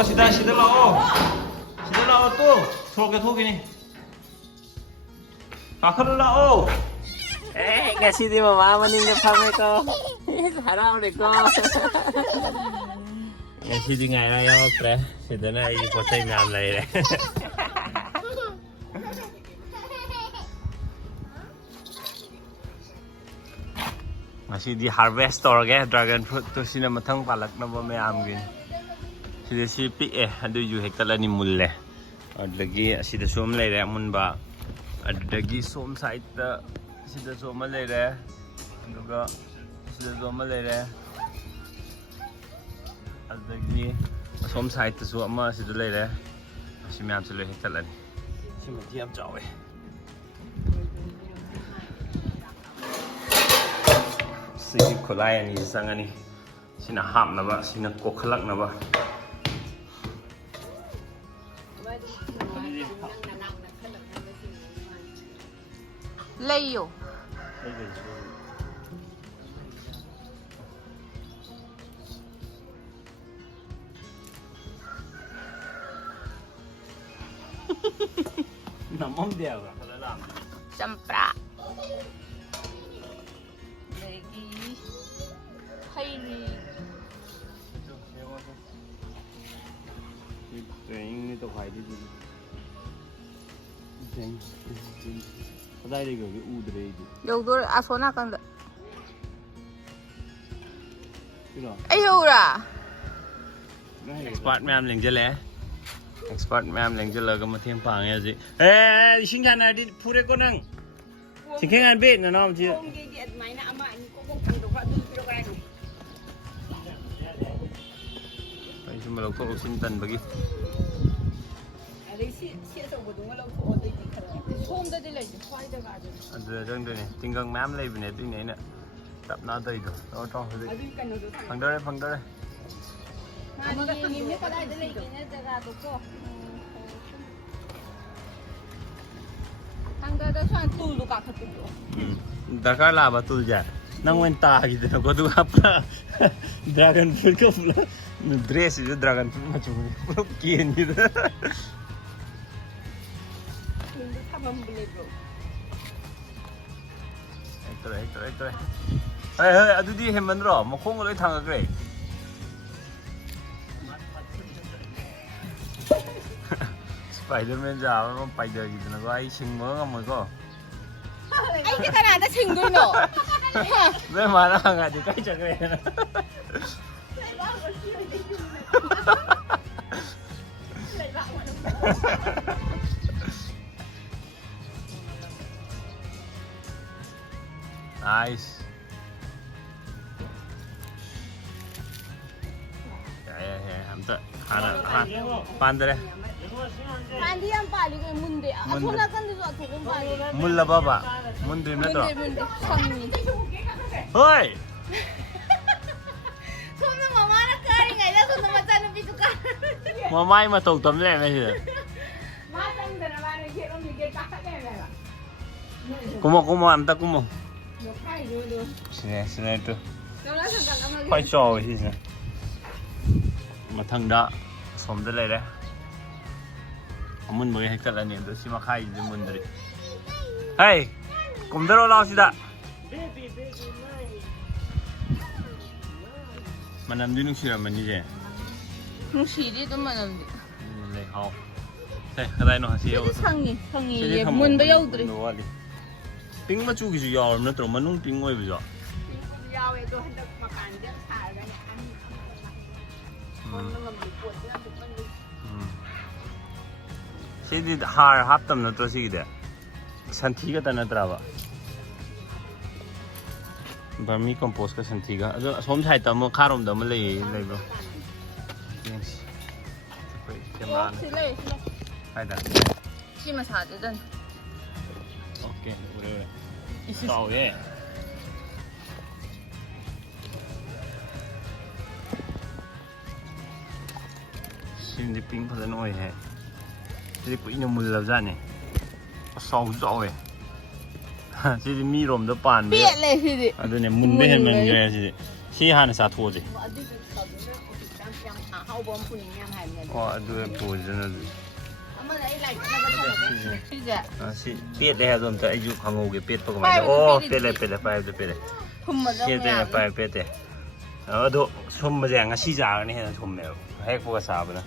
시다 나오. 시다 나오 또. 속이니. 가크를 나오. 에, kasi di mamaning na pame ko. Haraw ni ko. Kasi di nga ayaw pre. Sida na ipotay na amlay re. Masih di harvest orge dragon fruit to sina mathang palak na ba mayam gin. Sida si pi adu yu hekala ni mulle. Adlagi sida som lay re mun ba. Adlagi som side ta sida soma lay re. Aduga sida soma lay re. Adlagi som side ta su ama sida lay re. Si mayam su lay hekala ni. Si mati am chaw eh. Sini kulai ni sangat ni, sini ham naba, sini koklak naba. Layo. Namam dia apa? Kalau lam. Sampra. Lagi. Hairi. Ini tu kaya di sini. Jeng. Ada lagi ke udah itu. Yaudah, asona kan. Tidak. Ayora. Expert ma'am leng jale. Expert ma'am leng jale kamu tiang pang ya sih. Eh, singkat nanti pure konang. Singkat bed na nom sih. Cuma lakukan usintan bagi. Ada orang tu ni, tinggal mam lagi ni, tu ni nak tak nak tu itu. Tahu tahu tu. Pangdar. Dakar lah betul je. Nang mentah gitu, kau tu apa? Dragon fruit kau pula. Dress itu dragon fruit macam ni, kian gitu. Ektor. Hei, aduh di heman roh, mau kong oleh tangga grey. Spiderman jauh, mau spider gitu, nak gua ising banget mau kau. Ay, kita na ada single no. Mana nggak dikai cakre. Nice. Ya, hamta. Hana. Pandre. Pandi yang paling ke munde. Aku nak kan tu aku pun paling. Mulla baba. Mundri na to. Munde. Sangi. Hoi. Sumna mama nak kari ngai lah sumna macam nu bisu kan. Mamai ma tau tam le me si. Macam mana mana dia orang dia kakak dia lah. Kumo amta kumo. Sini tu. Quite show sih. Mathang da som da le re. Amun bagi hekal ni tu si makai je mundri. Hey, kumdaro lau sida. Manam dinung sira mani je. Nusi tu mana ni? Le hao. Hey, kadai no hasi yo. Sangi. Ye mun ba yau dre. Ping macu gisu yaw na tro manung ping oi bijo. Yau itu hendak makan dia sar kan ya. Mun ngam buat dia tu kan. Sidi har haptam na tro sigide. Santhi ka tan tra ba. Vermi compost ka santhi ga. Ado som thai tam mo kharom da mo lei bro. Yes. Camera. Hai da. Si ma sa de dan. Okay, udah. Tahu ya. Sini ping pada noi hai. Jadi ku ini mula jane. Sau jauh eh. Jadi mi rom da pan. Biar le sini. Aduh ni mun be hen men gaya sini. Si han sa thua je. ꯍꯧꯕ ꯑꯃ ꯄꯨꯅꯤꯡꯉꯦ ꯍꯥꯏꯕꯅꯦ ꯑꯣ ꯑꯗꯨ ꯄꯨꯗꯅ ꯑꯃꯗ ꯑꯩ like ꯊꯝꯃꯒꯦ ꯁꯤꯁꯦ ꯁꯤ ꯄꯦꯠꯂꯦ ꯍꯥꯏꯕꯗꯣ ꯑꯝꯇ ꯑꯩꯁꯨ ꯈꯪꯍꯧꯒꯦ ꯄꯦꯠꯄ ꯀꯃꯥꯏꯅ ꯑꯣ ꯄꯦꯠꯂꯦ ꯄꯥꯏꯕꯗ ꯄꯦꯠꯂꯦ ꯊꯨꯝꯃꯗꯧ ꯄꯦꯠꯇꯦ ꯄꯥꯏꯕ ꯄꯦꯠꯇꯦ ꯑꯗꯣ ꯁꯨꯝꯕꯁꯦ ꯉꯁꯤ ꯆꯥꯔꯒꯅ ꯍꯦꯟꯅ ꯊꯨꯝꯃꯦꯕ ꯍꯦꯛꯄꯒ ꯆꯥꯕꯅ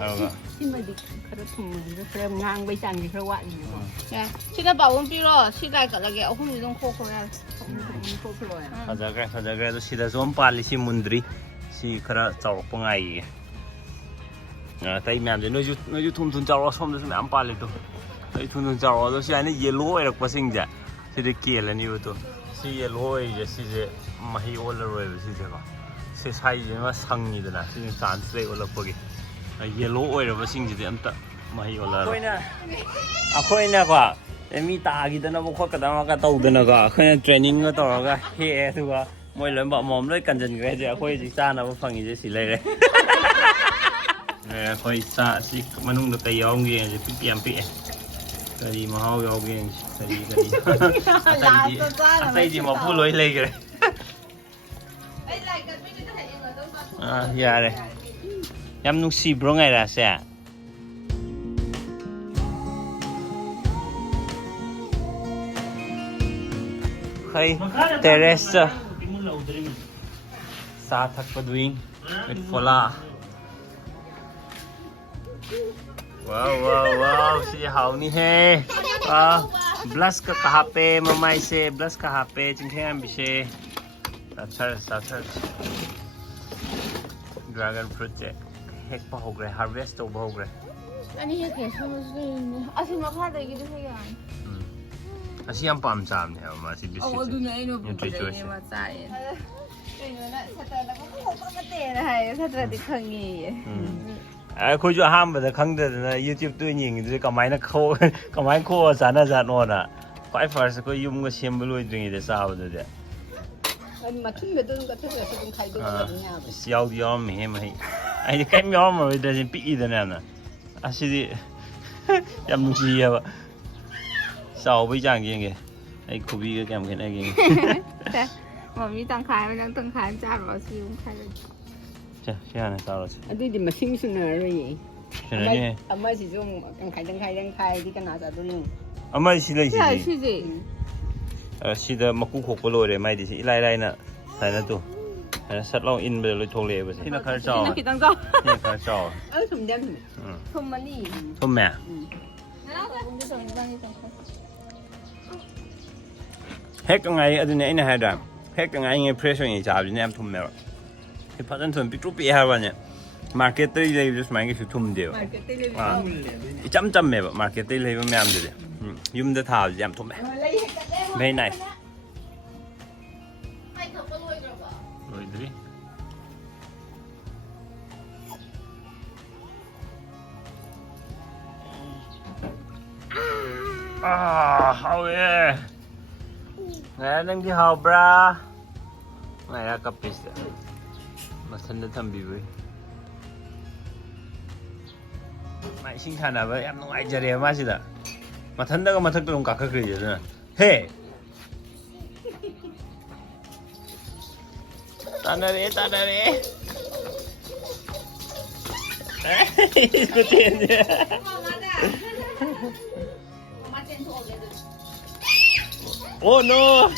ꯑꯗꯨꯒ ꯁꯤꯃꯗꯤ ꯈꯔ ꯊꯨꯝꯃꯤꯗ ꯈꯔ ꯉꯥꯡꯕꯩ ꯆꯥꯡꯁꯦ ꯈꯔ ꯋꯥꯠꯂꯤꯅꯦꯀꯣ ꯁꯤꯗ ꯄꯥꯎꯕꯝ ꯄꯤꯔꯣ ꯁꯤ ꯂꯥꯏ ꯀꯠꯂꯒꯦ ꯑꯍꯨꯝꯗꯤ ꯑꯗꯨꯝ ꯈꯣꯛꯈ꯭ꯔꯣ ꯌꯥꯔꯦ ꯐꯖꯈ꯭ꯔꯦ ꯑꯗꯣ ꯁꯤꯗꯁꯨ ꯑꯃ ꯄꯥꯜꯂꯤ ꯁꯤ ꯃꯨꯟꯗ꯭ꯔꯤ ꯁꯤ ꯈꯔ ꯆꯥꯎꯔꯛꯄ ꯉꯥꯏꯒꯤꯒꯦ ꯑꯇꯩ ꯃꯌꯥꯝꯁꯦ ꯅꯣꯏꯁꯨ ꯊꯨꯝ ꯆꯥꯎꯔꯛꯑꯣ ꯁꯣꯝꯗꯁꯨ ꯃꯌꯥꯝ ꯄꯥꯜꯂꯤꯗꯣ ꯑꯩ ꯊꯨꯝ ꯆꯥꯎꯔꯛꯑꯣ ꯑꯗꯣ ꯁꯤ ꯍꯥꯏꯅ ꯌꯦꯜꯂꯣ ꯑꯣꯏꯔꯛꯄꯁꯤꯡꯁꯦ ꯁꯤꯗꯤ ꯀꯦꯜꯂꯅꯤꯕꯗꯣ ꯁꯤ ꯌꯦꯜꯂꯣ ꯑꯣꯏꯔꯤꯁꯦ ꯁꯤꯁꯦ ꯃꯍꯩ ꯑꯣꯜꯂꯔꯣꯏꯕ ꯁꯤꯁꯦꯀꯣ ꯁꯤ ꯁꯥꯏꯁꯤꯃ ꯁꯪꯉꯤꯗꯅ ꯁꯤꯅ ꯆꯥꯟꯁ ꯂꯩ ꯑꯣꯜꯂꯛꯄꯒꯤ ꯌꯦꯜꯂꯣ ꯑꯣꯏꯔꯕꯁꯤꯡꯁꯤꯗꯤ ꯑꯝꯇ ꯃꯍꯩ ꯑꯣꯜꯂꯔꯣꯏ ꯑꯩꯈꯣꯏꯅꯀꯣ ꯃꯤ ꯇꯥꯈꯤꯗꯅꯕ ꯈꯣꯠꯀꯗꯕꯒ ꯇꯧꯗꯅꯀꯣ ꯑꯩꯈꯣꯏꯅ ꯇ꯭ꯔꯦꯅꯤꯡꯒ ꯇꯧꯔꯒ ꯍꯦꯛꯑꯦ ꯑꯗꯨꯒ ꯃꯣꯏ ꯂꯣꯏꯅꯃꯛ ꯑꯃꯃꯝ ꯂꯣꯏ ꯀꯟꯁꯤꯟꯈ꯭ꯔꯦ ꯍꯧꯖꯤꯛ ꯑꯩꯈꯣꯏ ꯍꯧꯖꯤꯛ ꯆꯥꯅꯕ ꯐꯪꯉꯤꯁꯦ ꯁꯤ ꯂꯩꯔꯦ ꯑꯩꯈꯣꯏ ꯁꯤ ꯃꯅꯨꯡꯗ ꯀꯩ ꯌꯥꯎꯒꯦ ꯍꯧꯖꯤꯛ ꯄꯤꯛ ꯌꯥꯝ ꯄꯤꯛꯑꯦ ꯀꯔꯤ ꯃꯍꯥꯎ ꯌꯥꯎꯒꯦ ꯀꯔꯤ ꯑꯇꯩꯗꯤ ꯃꯄꯨ ꯂꯣꯏ ꯂꯩꯈ꯭ꯔꯦ ꯌꯥꯔꯦ ꯌꯥꯝ ꯅꯨꯡꯁꯤꯕ꯭ꯔꯣ ꯉꯥꯏꯔꯥꯁꯦ ꯑꯩꯈꯣꯏ ꯇꯦꯔꯦꯁꯇ ꯆꯥ ꯊꯛꯄꯗꯨꯏ with ꯐꯣꯂꯥ वाव ꯁꯤꯗꯤ ꯍꯥꯎꯅꯤꯍꯦ ꯕ꯭ꯂꯁꯀ ꯍꯥꯞꯄꯦ ꯃꯃꯥꯏꯁꯦ ꯕ꯭ꯂꯁꯀ ꯍꯥꯞꯄꯦ ꯆꯤꯡꯈꯩꯉꯥꯟꯕꯤꯁꯦ ꯆꯥꯊꯔꯁꯤ ꯗ꯭ꯔꯥꯒꯟ ꯐ꯭ꯔꯨꯠꯁꯦ ꯍꯦꯛꯄ ꯍꯧꯈ꯭ꯔꯦ ꯍꯥꯔꯚꯦꯁ ꯇꯧꯕ ꯍꯧꯈ꯭ꯔꯦ ꯑꯅꯤ ꯍꯦꯛꯀꯦ ꯁꯣꯝꯗꯁꯨ ꯑꯁꯤ ꯃꯈꯥꯗꯒꯤꯗꯤ ꯍꯦꯛ ꯌꯥꯅꯤ ꯑꯁꯤ ꯌꯥꯝ ꯄꯥꯝꯖꯕꯅꯦ ꯍꯥꯏꯕ ꯃꯥꯁꯤ ꯕꯤꯁꯀꯤꯠꯁꯦ ꯑꯗꯨꯅ ꯑꯩꯅ ꯐꯖꯩꯅꯦ ꯆꯥꯏꯌꯦ ꯀꯩꯅꯣꯅ ꯁꯇꯔꯗ ꯈꯣꯛꯄ ꯅꯠꯇꯦꯅ ꯍꯥꯏꯌꯦ ꯁꯇꯔꯗꯤ ꯈꯪꯉꯦꯌꯦ ꯑꯩꯈꯣꯏꯁꯨ ꯑꯍꯥꯟꯕꯗ ꯈꯪꯗꯗꯅ ꯌꯨꯇ꯭ꯌꯨꯕꯇ ꯑꯣꯏꯅ ꯌꯦꯡꯉꯤꯗꯨꯗꯤ ꯀꯃꯥꯏꯅ ꯈꯣꯛꯑ ꯆꯥꯅꯖꯥꯠꯅꯣꯅ ꯈ꯭ꯋꯥꯏ ꯐꯥꯔꯁ ꯑꯩꯈꯣꯏ ꯌꯨꯝꯒ ꯁꯦꯝꯕ ꯂꯣꯏꯗ꯭ꯔꯤꯉꯩꯗ ꯆꯥꯕꯗꯨꯗꯤ ꯃꯊꯨꯟꯒꯗꯣ ꯑꯗꯨꯝ ꯀꯠꯊꯣꯛꯑꯁꯨ ꯑꯗꯨꯝ ꯈꯥꯏꯗꯣꯛꯑꯒ ꯑꯗꯨꯝ ꯌꯥꯕ ꯌꯥꯎꯗꯤ ꯌꯥꯎꯔꯝꯃꯦꯍꯦ ꯃꯍꯩ ꯑꯩꯗꯤ ꯀꯔꯤꯝ ꯌꯥꯎꯔꯝꯃꯔꯣꯏꯗ ꯁꯤ ꯄꯤꯛꯏꯗꯅ ꯌꯥꯝꯅ ꯑꯁꯤꯗꯤ ꯌꯥꯝ ꯅꯨꯡꯁꯤꯌꯦꯕ ꯆꯥꯎꯕꯩ ꯆꯥꯡ ꯌꯦꯡꯒꯦ ꯑꯩ ꯈꯨꯕꯤꯒ ꯀꯌꯥꯝ ꯈꯦꯠꯅꯒꯦ ꯃꯃꯤ ꯇꯪꯈꯥꯏ ꯑꯃ ꯅꯪ ꯇꯪꯈꯥꯏ ꯑꯃ ꯆꯥꯔꯣ ꯁꯤ ꯑꯃꯨꯛ ꯈꯥꯏꯔꯒꯦ ꯁꯤ ꯍꯥꯟꯅ ꯆꯥꯔꯁꯤ ꯑꯗꯨꯏꯗꯤ ꯃꯁꯤꯡ ꯁꯨꯅꯔꯔꯣꯏꯌꯦ ꯁꯨꯅꯅꯤꯍꯦ ꯑꯃꯁꯤꯁꯨ ꯑꯃꯨꯛ ꯇꯪꯈꯥꯏꯗꯤ ꯀꯅꯥ ꯆꯥꯗꯣꯔꯤꯅꯣ ꯑꯃ ꯁꯤ ꯂꯩꯁꯤꯗꯤ ꯁꯤꯁꯦ ꯁꯤꯗ ꯃꯀꯨ ꯈꯣꯛꯄ ꯂꯣꯏꯔꯦ ꯃꯥꯏꯗꯤ ꯁꯤ ꯏꯂꯥꯏ ꯂꯥꯏꯅ ꯁꯨꯃꯥꯏꯅ ꯇꯨ ꯁꯠ ꯂꯥꯎ ꯏꯟꯕꯗ ꯂꯣꯏ ꯊꯣꯛꯂꯛꯑꯦꯕ ꯁꯤꯅ ꯈꯔ ꯆꯥꯎꯋꯦ ꯈꯤꯇꯪ ꯆꯥꯎ ꯁꯤꯅ ꯈꯔ ꯆꯥꯎꯋꯦ ꯊꯨꯝꯗꯤ ꯌꯥꯝ ꯊꯨꯝꯃꯦ ꯊꯨꯝꯃꯅꯤ ꯊꯨꯝꯃꯦ ꯍꯦꯛꯇ ꯉꯥꯏ ꯑꯗꯨꯅꯦ ꯑꯩꯅ ꯍꯥꯏꯗ꯭ꯔꯥ ꯍꯦꯛꯇ ꯉꯥꯏꯉꯩ ꯐ꯭ꯔꯦꯁ ꯑꯣꯏꯉꯩ ꯆꯥꯕꯁꯤꯅ ꯌꯥꯝ ꯊꯨꯝꯃꯦꯕ ꯁꯤ ꯐꯖꯅ ꯊꯨꯝꯃꯦ ꯄꯤꯛꯇ꯭ꯔꯨ ꯄꯤꯛꯑꯦ ꯍꯥꯏꯕꯅꯦ ꯃꯥꯔꯀꯦꯠꯇꯒꯤ ꯂꯩꯕꯁꯨ ꯁꯨꯃꯥꯏꯅ ꯀꯩꯁꯨ ꯊꯨꯝꯗꯦꯕ ꯏꯆꯝ ꯆꯝꯃꯦꯕ ꯃꯥꯔꯀꯦꯠꯇꯒꯤ ꯂꯩꯕ ꯃꯌꯥꯝꯗꯨꯗꯤ ꯌꯨꯝꯗ ꯊꯥꯕꯁꯤ ꯌꯥꯝ ꯊꯨꯝꯃꯦ ꯚꯦꯔꯤ ꯅꯥꯏꯁ ꯂꯣꯏꯗ꯭ꯔꯤ ꯍꯥꯎꯋꯦ ꯉꯥꯏꯔ ꯅꯪꯗꯤ ꯍꯥꯎꯕ꯭ꯔꯥ ꯉꯥꯏꯔ ꯀꯞꯄꯤꯁꯤꯗ ꯃꯊꯟꯗ ꯊꯝꯕꯤꯕꯩ ꯃꯥ ꯏꯁꯤꯡ ꯁꯥꯟꯅꯕ ꯌꯥꯝ ꯅꯨꯡꯉꯥꯏꯖꯔꯦꯕ ꯃꯥꯁꯤꯗ ꯃꯊꯟꯗꯒ ꯃꯊꯛꯇ ꯑꯗꯨꯝ ꯀꯥꯈꯠꯈ꯭ꯔꯤꯁꯦ ꯑꯗꯨꯅ ꯍꯦ ꯇꯥꯟꯅꯔꯦ Oh no!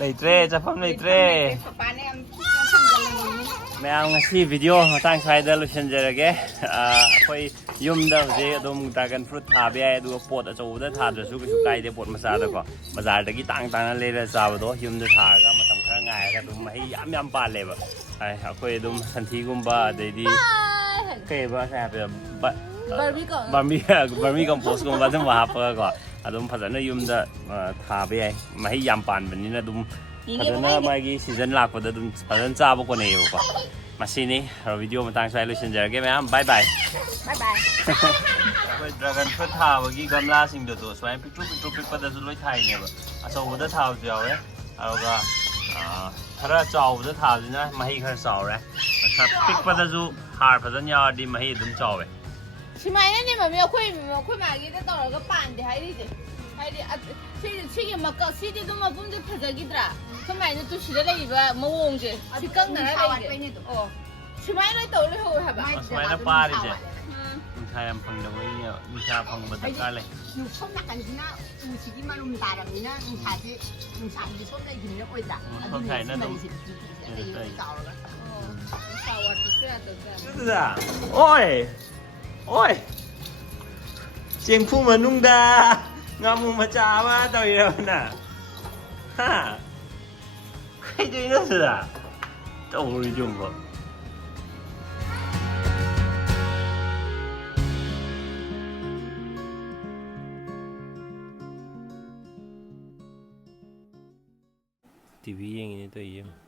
ꯂꯩꯇ꯭ꯔꯦ ꯆꯠꯐꯝ ꯂꯩꯇ꯭ꯔꯦ ꯃꯌꯥꯝ ꯉꯁꯤ ꯚꯤꯗꯤꯑꯣ ꯃꯇꯥꯡ ꯁ꯭ꯋꯥꯏꯗ ꯂꯣꯏꯁꯤꯟꯖꯔꯒꯦ ꯑꯩꯈꯣꯏ ꯌꯨꯝꯗ ꯍꯧꯖꯤꯛ ꯑꯗꯨꯝ ꯗ꯭ꯔꯥꯒꯟ ꯐ꯭ꯔꯨꯠ ꯊꯥꯕ ꯌꯥꯏ ꯑꯗꯨꯒ ꯄꯣꯠ ꯑꯆꯧꯕꯗ ꯊꯥꯗ꯭ꯔꯁꯨ ꯀꯩꯁꯨ ꯀꯥꯏꯗꯦ ꯄꯣꯠ ꯃꯆꯥꯗꯀꯣ ꯕꯖꯥꯔꯗꯒꯤ ꯇꯥꯡꯅ ꯂꯩꯔ ꯆꯥꯕꯗꯣ ꯌꯨꯝꯗ ꯊꯥꯔꯒ ꯃꯇꯝ ꯈꯔ ꯉꯥꯏꯔꯒ ꯑꯗꯨꯝ ꯃꯍꯩ ꯌꯥꯝ ꯄꯥꯜꯂꯦꯕ ꯑꯩꯈꯣꯏ ꯑꯗꯨꯝ ꯁꯟꯊꯤꯒꯨꯝꯕ ꯑꯗꯩꯗꯤ ꯀꯩꯕ ꯕꯔꯃꯤ ꯀꯝꯄꯣꯁꯀꯨꯝꯕ ꯑꯗꯨꯝꯕ ꯍꯥꯞꯄꯒꯀꯣ ꯑꯗꯨꯝ ꯐꯖꯅ ꯌꯨꯝꯗ ꯊꯥꯕ ꯌꯥꯏ ꯃꯍꯩ ꯌꯥꯝ ꯄꯥꯟꯕꯅꯤꯅ ꯑꯗꯨꯝ ꯐꯖꯅ ꯃꯥꯒꯤ ꯁꯤꯖꯟ ꯂꯥꯛꯄꯗ ꯑꯗꯨꯝ ꯐꯖꯅ ꯆꯥꯕ ꯀꯣꯟꯅꯩꯌꯦꯕꯀꯣ ꯃꯁꯤꯅꯤ ꯚꯤꯗꯤꯑꯣ ꯃꯇꯥꯡ ꯁ꯭ꯋꯥꯏ ꯂꯣꯏꯁꯤꯟꯖꯔꯒꯦ ꯃꯌꯥꯝ ꯕꯥꯏ ꯕꯥꯏ ꯑꯩꯈꯣꯏ ꯗ꯭ꯔꯥꯒꯟ ꯐ꯭ꯔꯨꯠ ꯊꯥꯕꯒꯤ ꯒꯝꯂꯥꯁꯤꯡꯗꯨꯗꯣ ꯁꯨꯃꯥꯏꯅ ꯄꯤꯛꯇ꯭ꯔꯨ ꯄꯤꯛꯄꯗꯁꯨ ꯂꯣꯏ ꯊꯥꯏꯅꯦꯕ ꯑꯆꯧꯕꯗ ꯊꯥꯕꯁꯨ ꯌꯥꯎꯋꯦ ꯑꯗꯨꯒ ꯈꯔ ꯆꯥꯎꯕꯗ ꯊꯥꯕꯁꯤꯅ ꯃꯍꯩꯈꯔ ꯆꯥꯎꯔꯦ ꯄꯤꯛꯄꯗꯁꯨ ꯍꯥꯔ ꯐꯖꯅ ꯌꯥꯎꯔꯗꯤ ꯃꯍꯩ ꯑꯗꯨꯝ ꯆꯥꯎꯋꯦ ꯁꯨꯃꯥꯏꯅꯅꯦ ꯃꯃꯤ ꯑꯩꯈꯣꯏ ꯃꯥꯒꯤꯗ ꯇꯧꯔꯒ ꯄꯥꯟꯗꯦ ꯍꯥꯏꯔꯤꯁꯦ ꯍꯥꯏꯗꯤ ꯁꯤꯒꯤ ꯃꯀꯛ ꯁꯤꯗꯤ ꯑꯗꯨꯝ ꯃꯄꯨꯝꯁꯦ ꯐꯖꯈꯤꯗ꯭ꯔꯥ ꯁꯨꯃꯥꯏꯅ ꯇꯨꯁꯤꯗ ꯂꯩꯔꯤꯕ ꯃꯑꯣꯡꯁꯦ ꯁꯤ ꯀꯪꯅꯔ ꯂꯩꯁꯦ ꯑꯣ ꯁꯨꯃꯥꯏꯅ ꯂꯣꯏ ꯇꯧ ꯂꯩꯍꯧꯋꯦ ꯍꯥꯏꯕ ꯑꯁꯨꯃꯥꯏꯅ ꯄꯥꯔꯤꯁꯦ ꯅꯨꯡꯁꯥ ꯌꯥꯝ ꯐꯪꯗꯕꯒꯤ ꯅꯨꯡꯁꯥ ꯐꯪꯕ ꯗꯔꯀꯥꯔ ꯂꯩ ꯁꯣꯝ ꯅꯥꯀꯟꯁꯤꯅ ꯎꯁꯤꯒꯤ ꯃꯔꯨꯝ ꯇꯥꯔꯕꯅꯤꯅ ꯅꯨꯡꯁꯥꯒꯤ ꯁꯣꯝ ꯂꯩꯈꯤꯕꯅꯤꯅ ꯑꯣꯏꯗ꯭ꯔꯥ ꯁꯣꯝ ꯁꯥꯏꯗꯅ ꯑꯗꯨꯝ ꯆꯥꯎꯔꯒ ꯅꯨꯡꯁꯥ ꯋꯥꯠꯄꯁꯨ ꯌꯥꯗꯕꯖꯥꯠ ꯑꯗꯨꯗ ꯑꯣꯏ ꯑꯣꯏ ꯆꯦꯡꯐꯨ ꯃꯅꯨꯡꯗ ꯉꯥꯃꯨ ꯃꯆꯥ ꯑꯃ ꯇꯧꯔꯤꯔꯕꯅ ꯍꯥ ꯀꯩꯗꯧꯔꯤꯅꯣ ꯁꯤꯗ ꯇꯧꯔꯤꯗꯨꯕꯣ ꯇꯤꯚꯤ ꯌꯦꯡꯉꯤꯅꯦ ꯇꯧꯔꯤꯁꯦ